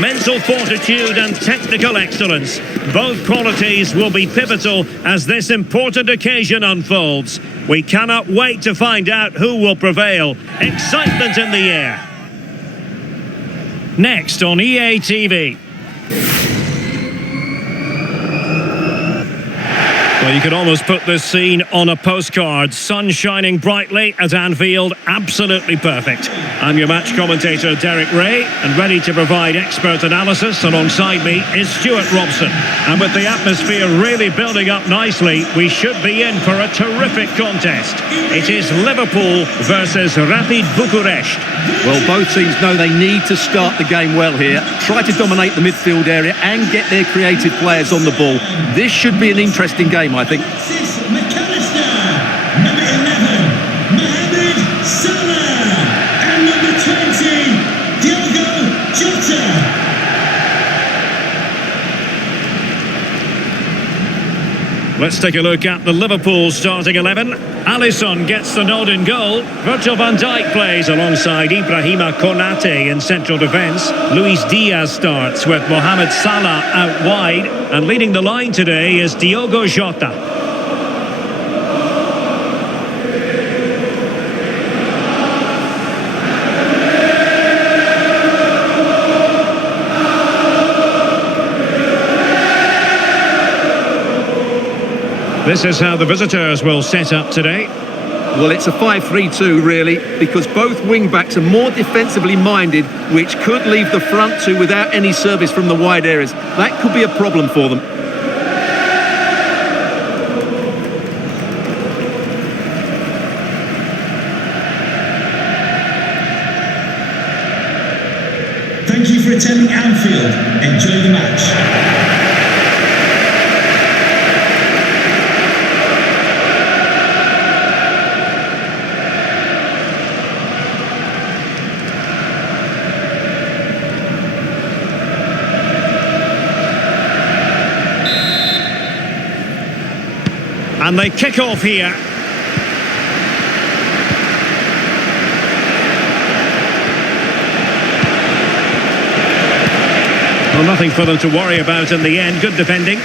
Mental fortitude and technical excellence. Both qualities will be pivotal as this important occasion unfolds. We cannot wait to find out who will prevail. Excitement in the air. Next on EA TV. Well, you could almost put this scene on a postcard. Sun shining brightly at Anfield, absolutely perfect. I'm your match commentator, Derek Ray, and ready to provide expert analysis. Alongside me is Stuart Robson. And with the atmosphere really building up nicely, we should be in for a terrific contest. It is Liverpool versus Rapid București. Well, both teams know they need to start the game well here. Try to dominate the midfield area and get their creative players on the ball. This should be an interesting game, I think. Let's take a look at the Liverpool starting 11. Alisson gets the nod in goal. Virgil van Dijk plays alongside Ibrahima Konate in central defence. Luis Diaz starts with Mohamed Salah out wide. And leading the line today is Diogo Jota. This is how the visitors will set up today. Well, it's a 5-3-2 really, because both wing-backs are more defensively minded, which could leave the front two without any service from the wide areas. That could be a problem for them. Thank you for attending Anfield. Enjoy the match. And they kick off here. Well, nothing for them to worry about in the end. Good defending.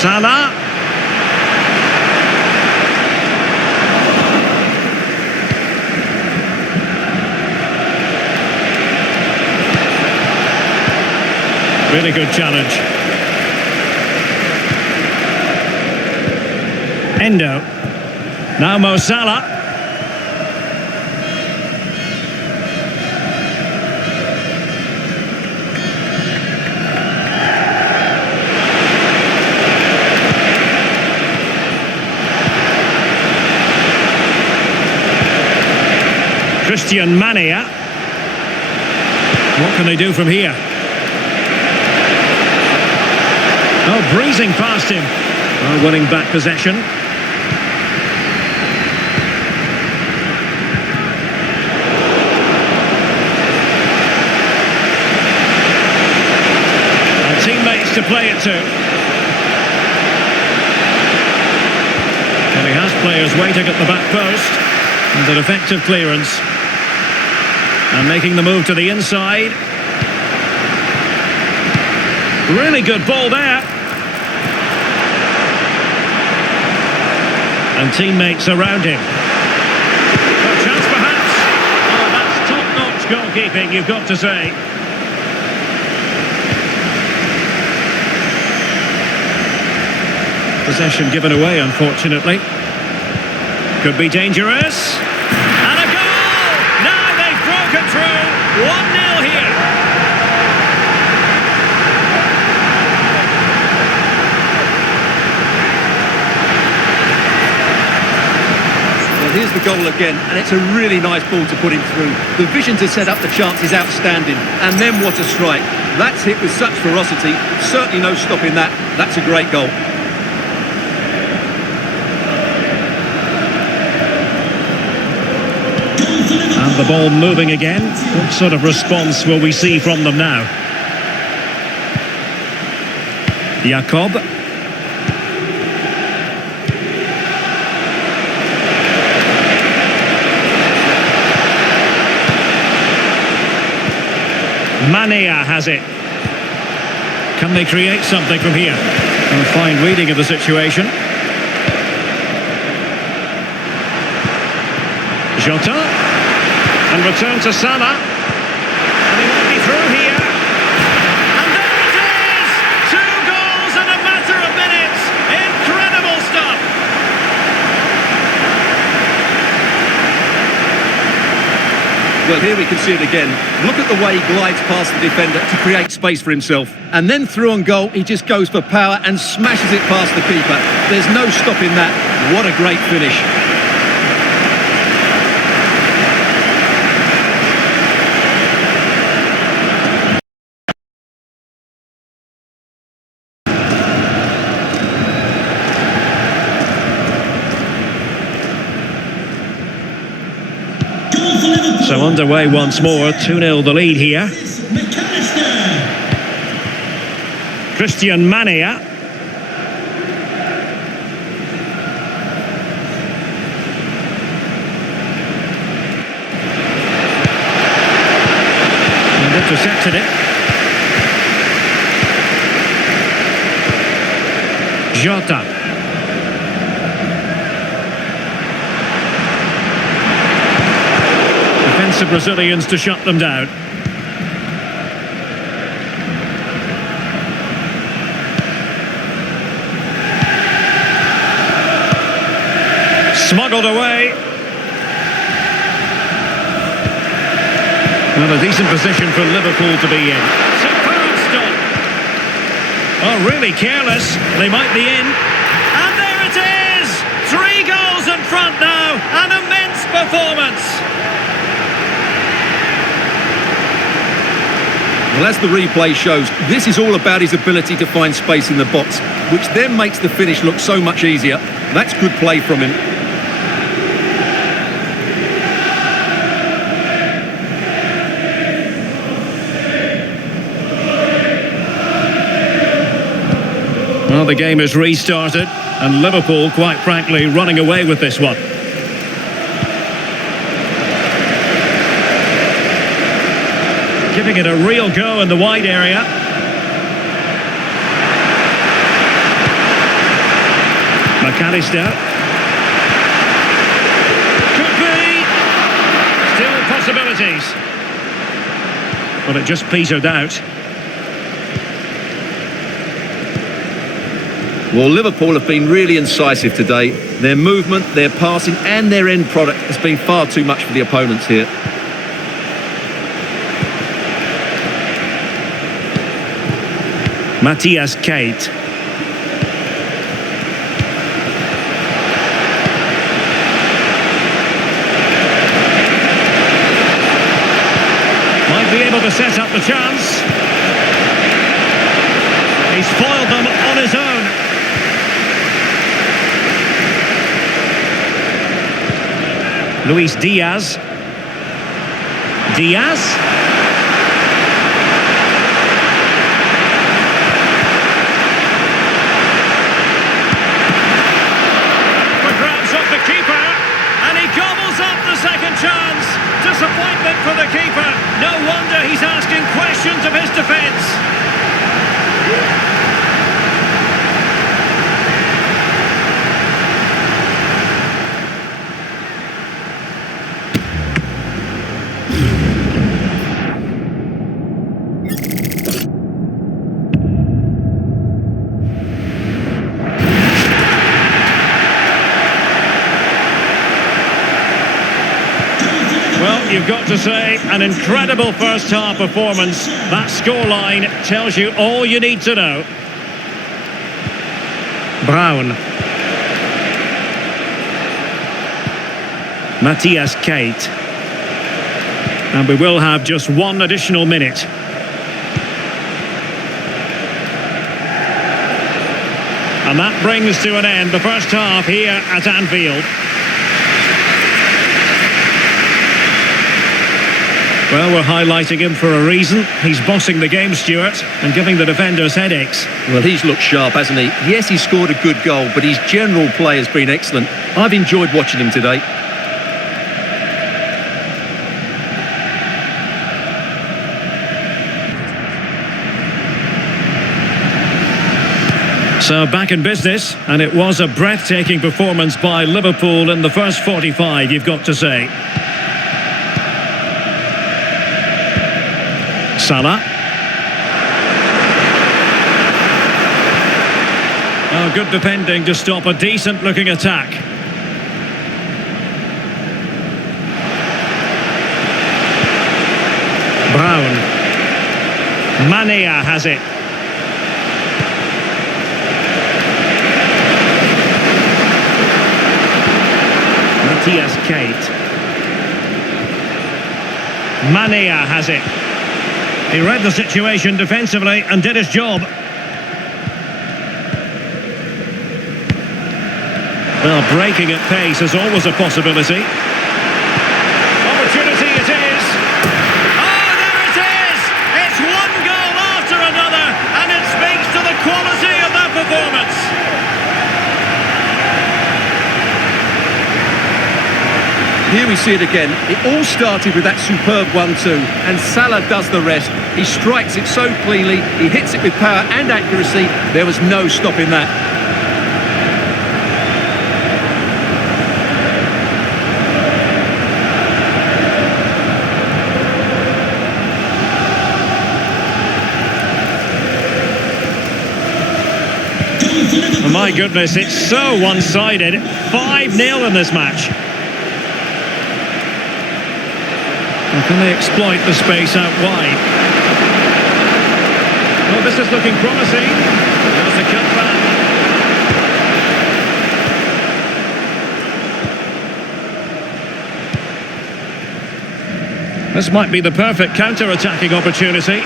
Salah. Really good challenge. Endo. Now Mo Salah. Christian Mania. What can they do from here? Oh, breezing past him. Oh, winning back possession. To play it to. And he has players waiting at the back post. And an effective clearance. And making the move to the inside. Really good ball there. And teammates around him. A chance perhaps. Oh, that's top-notch goalkeeping, you've got to say. Possession given away, unfortunately. Could be dangerous. And a goal! Now they've broken through. 1-0 here. Well, here's the goal again, and it's a really nice ball to put him through. The vision to set up the chance is outstanding. And then what a strike. That's hit with such ferocity. Certainly no stopping that. That's a great goal. And the ball moving again. What sort of response will we see from them now? Jakob. Manea has it. Can they create something from here? A fine reading of the situation. Jota. And return to Salah. And he might be through here. And there it is! 2 goals in a matter of minutes. Incredible stuff. Well, here we can see it again. Look at the way he glides past the defender to create space for himself. And then through on goal, he just goes for power and smashes it past the keeper. There's no stopping that. What a great finish. So underway once more, 2-0 the lead here. Christian Manea. And intercepted it. Jota. Defensive Brazilians to shut them down. Smuggled away. Well, a decent position for Liverpool to be in. Superb stop. Oh, really careless. They might be in. And there it is! 3 goals in front now. An immense performance. Well, as the replay shows, this is all about his ability to find space in the box, which then makes the finish look so much easier. That's good play from him. Well, the game is restarted, and Liverpool, quite frankly, running away with this one. Giving it a real go in the wide area. McAllister. Could be. Still possibilities. But it just petered out. Well, Liverpool have been really incisive today. Their movement, their passing and their end product has been far too much for the opponents here. Matthias Kate. Might be able to set up the chance. He's foiled them on his own. Luis Diaz. Diaz. Chance. Disappointment for the keeper. No wonder he's asking questions of his defence. You've got to say, an incredible first-half performance. That scoreline tells you all you need to know. Brown. Matthias Kate. And we will have just 1 additional minute. And that brings to an end the first half here at Anfield. Well, we're highlighting him for a reason. He's bossing the game, Stuart, and giving the defenders headaches. Well, he's looked sharp, hasn't he? Yes, he scored a good goal, but his general play has been excellent. I've enjoyed watching him today. So back in business, and it was a breathtaking performance by Liverpool in the first 45, you've got to say. Salah. Oh, good defending to stop a decent-looking attack. Brown. Mania has it. Kate. Mania has it. He read the situation defensively and did his job. Well, breaking at pace is always a possibility. Opportunity it is. Oh, there it is! It's one goal after another, and it speaks to the quality of that performance. Here we see it again. It all started with that superb 1-2, and Salah does the rest. He strikes it so cleanly, he hits it with power and accuracy. There was no stopping that. Oh my goodness, it's so one-sided. 5-0 in this match. Can they exploit the space out wide? Well, this is looking promising. There's the cutback. This might be the perfect counter-attacking opportunity.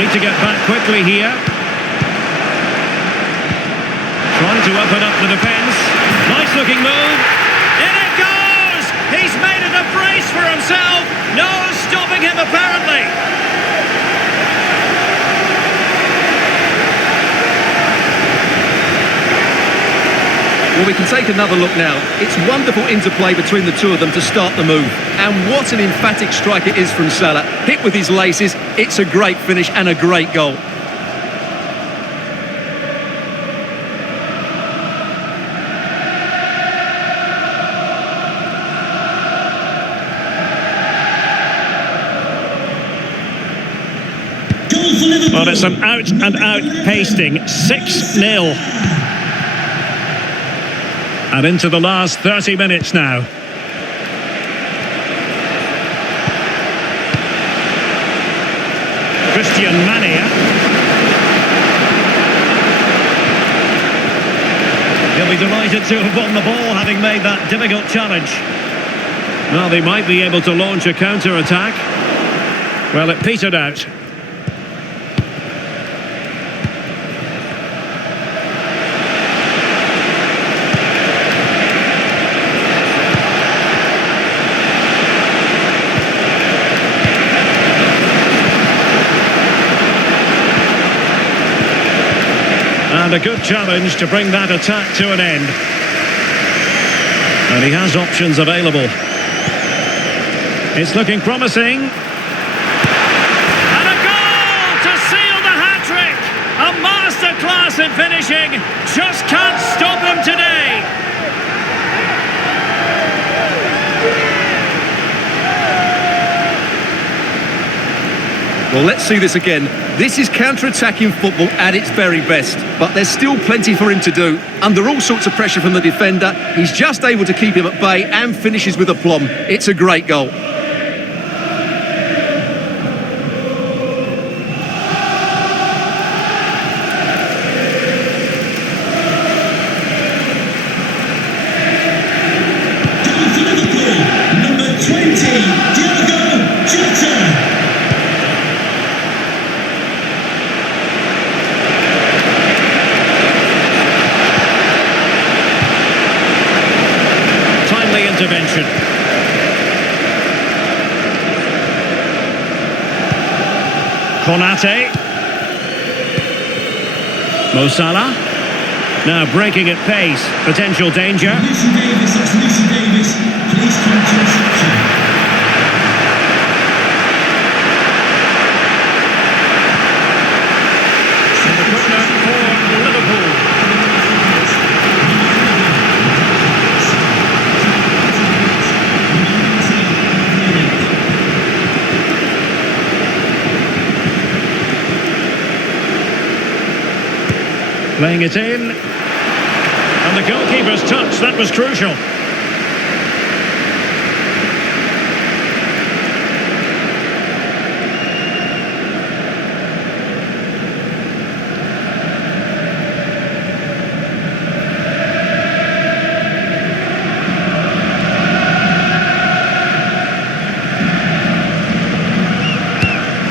Need to get back quickly here. Trying to open up the defence. Nice looking move. In it goes! He's made it a brace for himself. No stopping him apparently. Well, we can take another look now. It's wonderful interplay between the two of them to start the move. And what an emphatic strike it is from Salah. Hit with his laces. It's a great finish and a great goal. Well, it's an out-and-out pasting. 6-0. And into the last 30 minutes now. Christian Mania. He'll be delighted to have won the ball, having made that difficult challenge. Well, they might be able to launch a counter-attack. Well, it petered out. And a good challenge to bring that attack to an end. And he has options available. It's looking promising. And a goal to seal the hat-trick! A masterclass in finishing. Just can't stop him today. Well, let's see this again. This is counter-attacking football at its very best, but there's still plenty for him to do. Under all sorts of pressure from the defender, he's just able to keep him at bay and finishes with aplomb. It's a great goal. Number 20, intervention. Konate. Mo Salah. Now breaking at pace. Potential danger. Lucy Davis, that's Lucy Davis. Please come to reception. The corner Playing it in. And the goalkeeper's touch, that was crucial.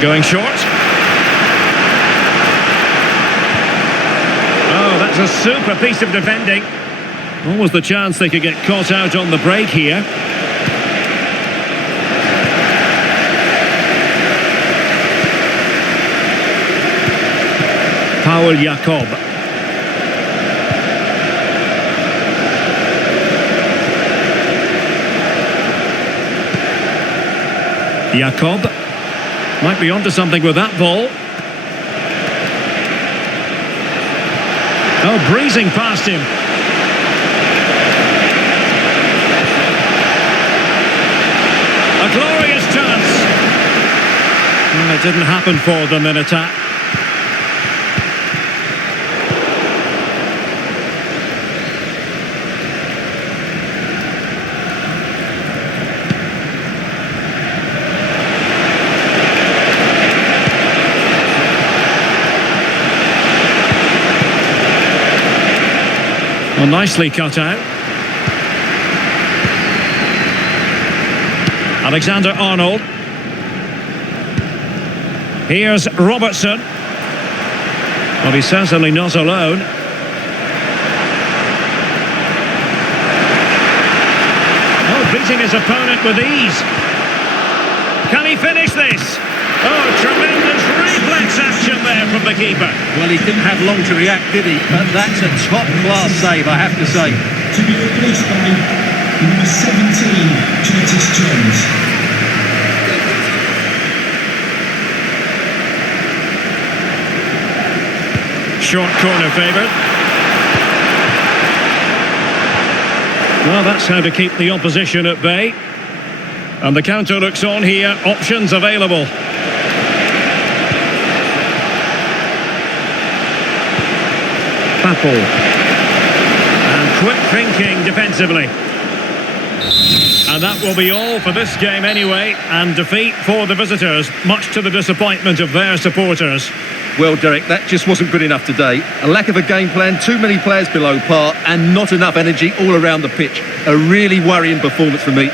Going short. Oh, that's a super piece of defending. Almost the chance they could get caught out on the break here. Paul Jacob. Jacob. Might be onto something with that ball. Oh, breezing past him. A glorious chance. Well, it didn't happen for them in attack. Well, nicely cut out. Alexander-Arnold. Here's Robertson. Well, he's certainly not alone. Oh, beating his opponent with ease. Can he finish this? Oh, tremendous reflex action there from the keeper. Well, he didn't have long to react, did he? But that's a top-class save, I have to say. To be replaced by number 17, Curtis Jones. Short corner favoured. Well, that's how to keep the opposition at bay. And the counter looks on here. Options available. Papel. And quick thinking defensively. And that will be all for this game anyway. And defeat for the visitors, much to the disappointment of their supporters. Well, Derek, that just wasn't good enough today. A lack of a game plan, too many players below par, and not enough energy all around the pitch. A really worrying performance for me.